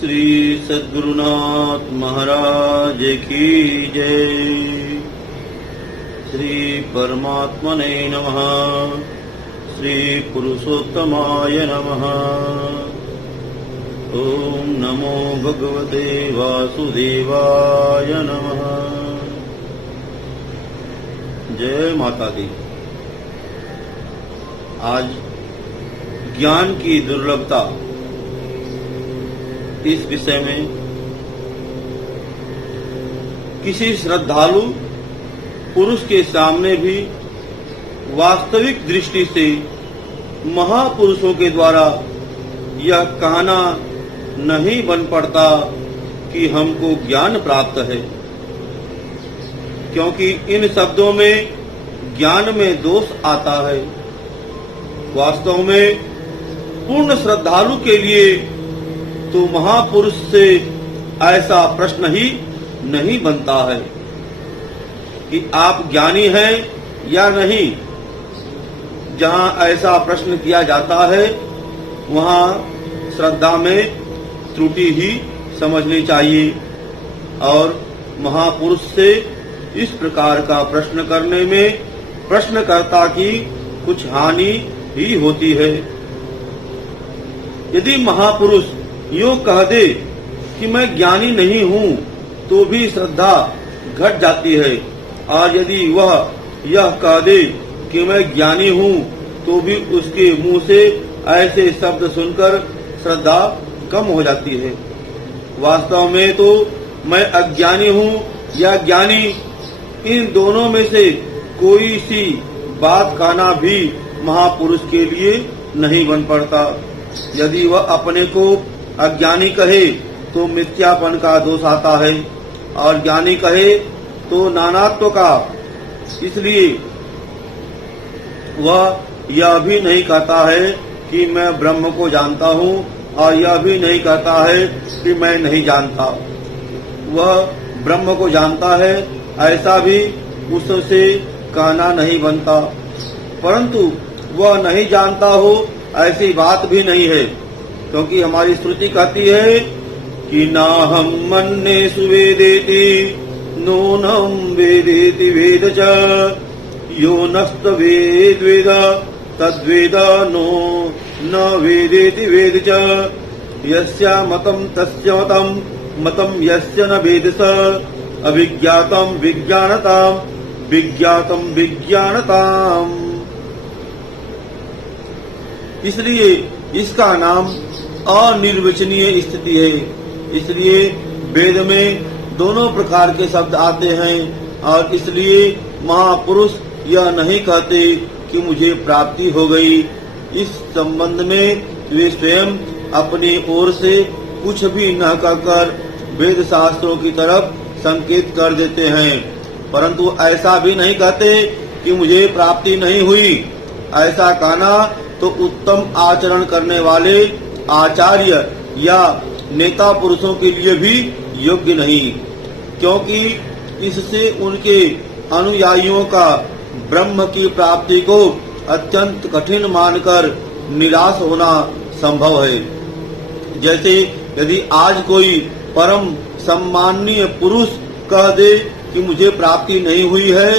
श्री सद्गुरुनाथ महाराज की जय। श्री परमात्मने नमः। श्री पुरुषोत्तमाय नमः। ओम नमो भगवते वासुदेवाय नमः। जय माता दी। आज ज्ञान की दुर्लभता इस विषय में किसी श्रद्धालु पुरुष के सामने भी वास्तविक दृष्टि से महापुरुषों के द्वारा यह कहना नहीं बन पड़ता कि हमको ज्ञान प्राप्त है, क्योंकि इन शब्दों में ज्ञान में दोष आता है। वास्तव में पूर्ण श्रद्धालु के लिए तो महापुरुष से ऐसा प्रश्न ही नहीं बनता है कि आप ज्ञानी हैं या नहीं। जहां ऐसा प्रश्न किया जाता है वहां श्रद्धा में त्रुटि ही समझनी चाहिए और महापुरुष से इस प्रकार का प्रश्न करने में प्रश्नकर्ता की कुछ हानि ही होती है। यदि महापुरुष यूं कह दे कि मैं ज्ञानी नहीं हूँ तो भी श्रद्धा घट जाती है, और यदि वह यह कह दे कि मैं ज्ञानी हूँ तो भी उसके मुंह से ऐसे शब्द सुनकर श्रद्धा कम हो जाती है। वास्तव में तो मैं अज्ञानी हूँ या ज्ञानी, इन दोनों में से कोई सी बात कहना भी महापुरुष के लिए नहीं बन पड़ता। यदि वह अपने को अज्ञानी कहे तो मिथ्यापन का दोष आता है, और ज्ञानी कहे तो नानात्व का। इसलिए वह यह भी नहीं कहता है कि मैं ब्रह्म को जानता हूँ, और यह भी नहीं कहता है कि मैं नहीं जानता। वह ब्रह्म को जानता है ऐसा भी उससे कहना नहीं बनता, परंतु वह नहीं जानता हो ऐसी बात भी नहीं है, क्योंकि हमारी श्रुति कहती है कि ना हम मन्ने सुवेदेति नूनम वेदेति वेद च यो नस्त वेद वेद तद्वेद नो न वेदेति वेद च यस्य मतम तस्य मतम मतम यस्य न वेद स अविज्ञातम विज्ञानताम विज्ञातम विज्ञानताम। इसलिए इसका नाम अनिर्वचनीय स्थिति है। इसलिए वेद में दोनों प्रकार के शब्द आते हैं, और इसलिए महापुरुष यह नहीं कहते कि मुझे प्राप्ति हो गई। इस संबंध में वे स्वयं अपनी ओर से कुछ भी न कहकर वेद शास्त्रों की तरफ संकेत कर देते हैं, परंतु ऐसा भी नहीं कहते कि मुझे प्राप्ति नहीं हुई। ऐसा कहना तो उत्तम आचरण करने वाले आचार्य या नेता पुरुषों के लिए भी योग्य नहीं, क्योंकि इससे उनके अनुयायियों का ब्रह्म की प्राप्ति को अत्यंत कठिन मानकर निराश होना संभव है। जैसे यदि आज कोई परम सम्माननीय पुरुष कह दे कि मुझे प्राप्ति नहीं हुई है,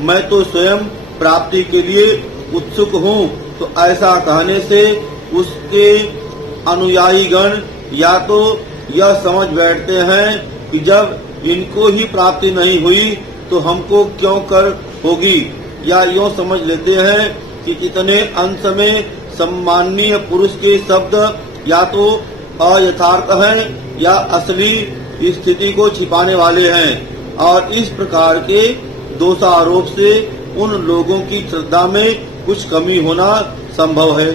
मैं तो स्वयं प्राप्ति के लिए उत्सुक हूँ, तो ऐसा कहने से उसके अनुयायी गण या तो यह समझ बैठते हैं कि जब इनको ही प्राप्ति नहीं हुई तो हमको क्यों कर होगी, या यूँ समझ लेते हैं कि इतने अंश में सम्माननीय पुरुष के शब्द या तो अयथार्थ हैं या असली स्थिति को छिपाने वाले हैं, और इस प्रकार के दोषारोप से उन लोगों की श्रद्धा में कुछ कमी होना संभव है।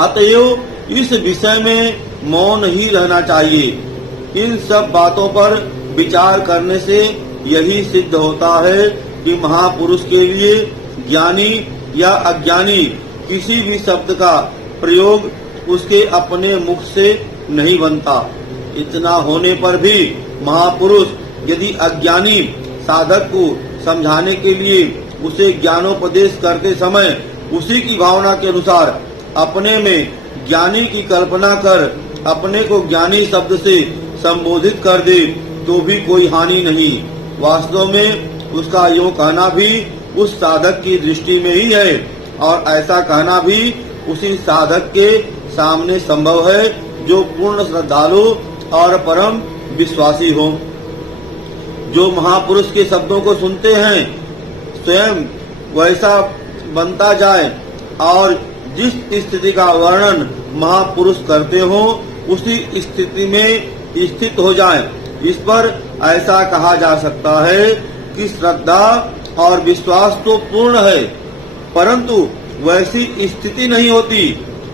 अतएव इस विषय में मौन ही रहना चाहिए। इन सब बातों पर विचार करने से यही सिद्ध होता है कि महापुरुष के लिए ज्ञानी या अज्ञानी किसी भी शब्द का प्रयोग उसके अपने मुख से नहीं बनता। इतना होने पर भी महापुरुष यदि अज्ञानी साधक को समझाने के लिए उसे ज्ञानोपदेश करते समय उसी की भावना के अनुसार अपने में ज्ञानी की कल्पना कर अपने को ज्ञानी शब्द से संबोधित कर दे तो भी कोई हानि नहीं। वास्तव में उसका यूँ कहना भी उस साधक की दृष्टि में ही है और ऐसा कहना भी उसी साधक के सामने संभव है जो पूर्ण श्रद्धालु और परम विश्वासी हो। जो महापुरुष के शब्दों को सुनते हैं स्वयं वैसा बनता जाए और जिस स्थिति का वर्णन महापुरुष करते हो उसी स्थिति में स्थित हो जाए। इस पर ऐसा कहा जा सकता है कि श्रद्धा और विश्वास तो पूर्ण है परंतु वैसी स्थिति नहीं होती।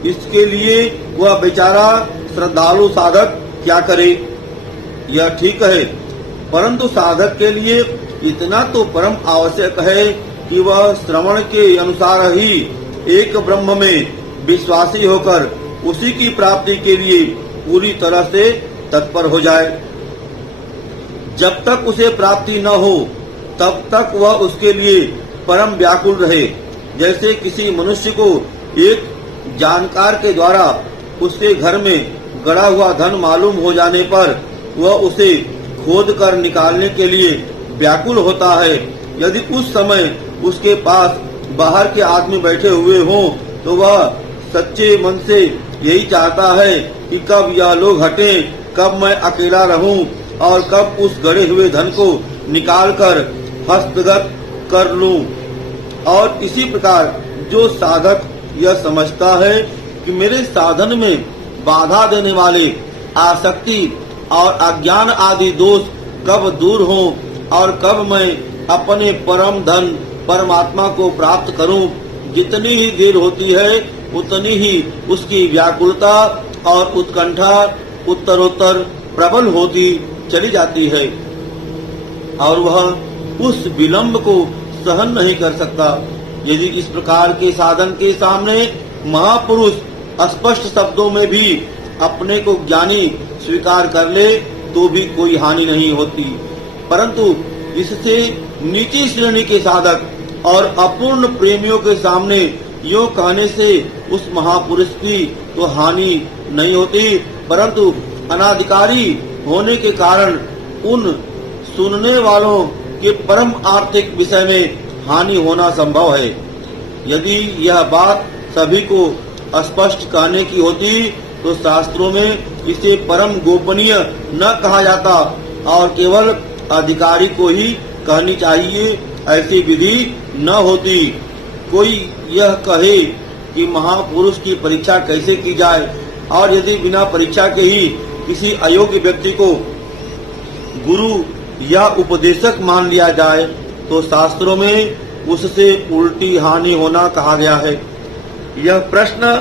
इसके लिए वह बेचारा श्रद्धालु साधक क्या करे? यह ठीक है, परंतु साधक के लिए इतना तो परम आवश्यक है कि वह श्रवण के अनुसार ही एक ब्रह्म में विश्वासी होकर उसी की प्राप्ति के लिए पूरी तरह से तत्पर हो जाए। जब तक उसे प्राप्ति न हो तब तक वह उसके लिए परम व्याकुल रहे। जैसे किसी मनुष्य को एक जानकार के द्वारा उसके घर में गड़ा हुआ धन मालूम हो जाने पर वह उसे खोद कर निकालने के लिए व्याकुल होता है। यदि उस समय उसके पास बाहर के आदमी बैठे हुए हों तो वह सच्चे मन से यही चाहता है कि कब यह लोग हटें, कब मैं अकेला रहूं और कब उस गड़े हुए धन को निकालकर हस्तगत कर लूं। और इसी प्रकार जो साधक यह समझता है कि मेरे साधन में बाधा देने वाले आसक्ति और अज्ञान आदि दोष कब दूर हों और कब मैं अपने परम धन परमात्मा को प्राप्त करूं, जितनी ही देर होती है उतनी ही उसकी व्याकुलता और उत्कंठा उत्तरोत्तर प्रबल होती चली जाती है और वह उस विलंब को सहन नहीं कर सकता। यदि इस प्रकार के साधन के सामने महापुरुष स्पष्ट शब्दों में भी अपने को ज्ञानी स्वीकार कर ले तो भी कोई हानि नहीं होती, परंतु इससे नीची श्रेणी के साधक और अपूर्ण प्रेमियों के सामने यो कहने से उस महापुरुष की तो हानि नहीं होती, परंतु अनाधिकारी होने के कारण उन सुनने वालों के परम आर्थिक विषय में हानि होना संभव है। यदि यह बात सभी को स्पष्ट कहने की होती तो शास्त्रों में इसे परम गोपनीय न कहा जाता और केवल अधिकारी को ही कहनी चाहिए, ऐसी विधि न होती। कोई यह कहे कि महापुरुष की परीक्षा कैसे की जाए और यदि बिना परीक्षा के ही किसी अयोग्य व्यक्ति को गुरु या उपदेशक मान लिया जाए तो शास्त्रों में उससे उल्टी हानि होना कहा गया है। यह प्रश्न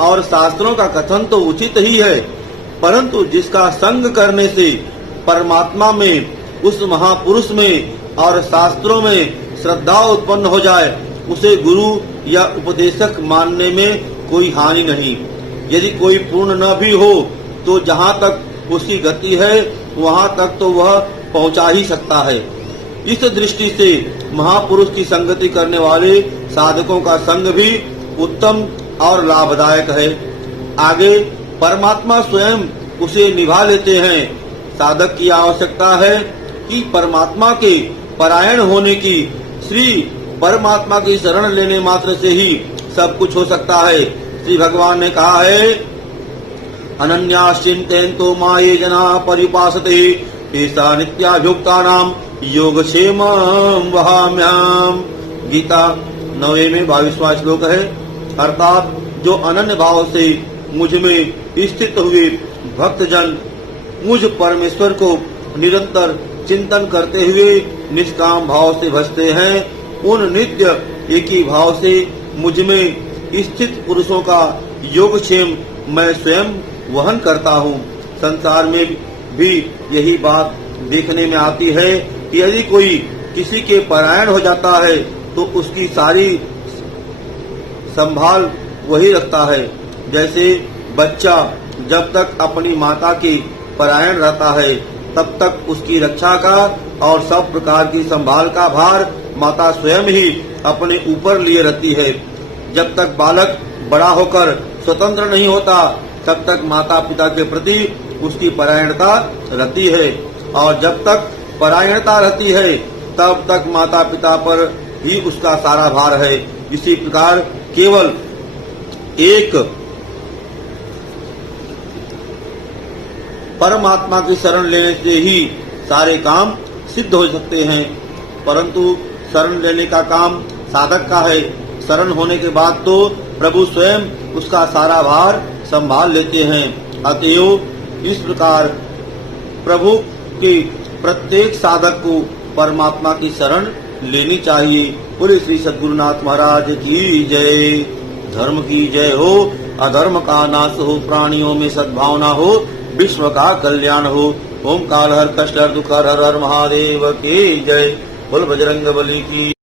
और शास्त्रों का कथन तो उचित ही है, परंतु जिसका संग करने से परमात्मा में उस महापुरुष में और शास्त्रों में श्रद्धा उत्पन्न हो जाए उसे गुरु या उपदेशक मानने में कोई हानि नहीं। यदि कोई पूर्ण न भी हो तो जहाँ तक उसकी गति है वहाँ तक तो वह पहुँचा ही सकता है। इस दृष्टि से महापुरुष की संगति करने वाले साधकों का संग भी उत्तम और लाभदायक है। आगे परमात्मा स्वयं उसे निभा लेते हैं। साधक की आवश्यकता है कि परमात्मा के परायण होने की, श्री परमात्मा की शरण लेने मात्र से ही सब कुछ हो सकता है। श्री भगवान ने कहा है, अनन्याश्चिन्तयन्तो माये जना परिपासते तेषां नित्याभियुक्तानां योगक्षेमं वहाम्यहम्। गीता 9 में 22वां श्लोक है। अर्थात जो अनन्य भाव से मुझ में स्थित हुए भक्तजन मुझ परमेश्वर को निरंतर चिंतन करते हुए निष्काम भाव से भजते हैं, उन नित्य एक ही भाव से मुझ में स्थित पुरुषों का योगक्षेम मैं स्वयं वहन करता हूँ। संसार में भी यही बात देखने में आती है कि यदि कोई किसी के परायण हो जाता है तो उसकी सारी संभाल वही रखता है। जैसे बच्चा जब तक अपनी माता की परायण रहता है तब तक उसकी रक्षा का और सब प्रकार की संभाल का भार माता स्वयं ही अपने ऊपर लिए रहती है। जब तक बालक बड़ा होकर स्वतंत्र नहीं होता तब तक माता पिता के प्रति उसकी परायणता रहती है, और जब तक परायणता रहती है तब तक माता पिता पर ही उसका सारा भार है। इसी प्रकार केवल एक परमात्मा की शरण लेने से ही सारे काम सिद्ध हो सकते हैं, परंतु शरण लेने का काम साधक का है। शरण होने के बाद तो प्रभु स्वयं उसका सारा भार संभाल लेते हैं। अतएव इस प्रकार प्रभु के प्रत्येक साधक को परमात्मा की शरण लेनी चाहिए। बोले श्री सद्गुरुनाथ महाराज की जय। धर्म की जय हो, अधर्म का नाश हो, प्राणियों में सद्भावना हो, विश्व का कल्याण हो। ओम काल हर कष्ट हर दुख हर हर महादेव की जय। बोल बजरंग बली की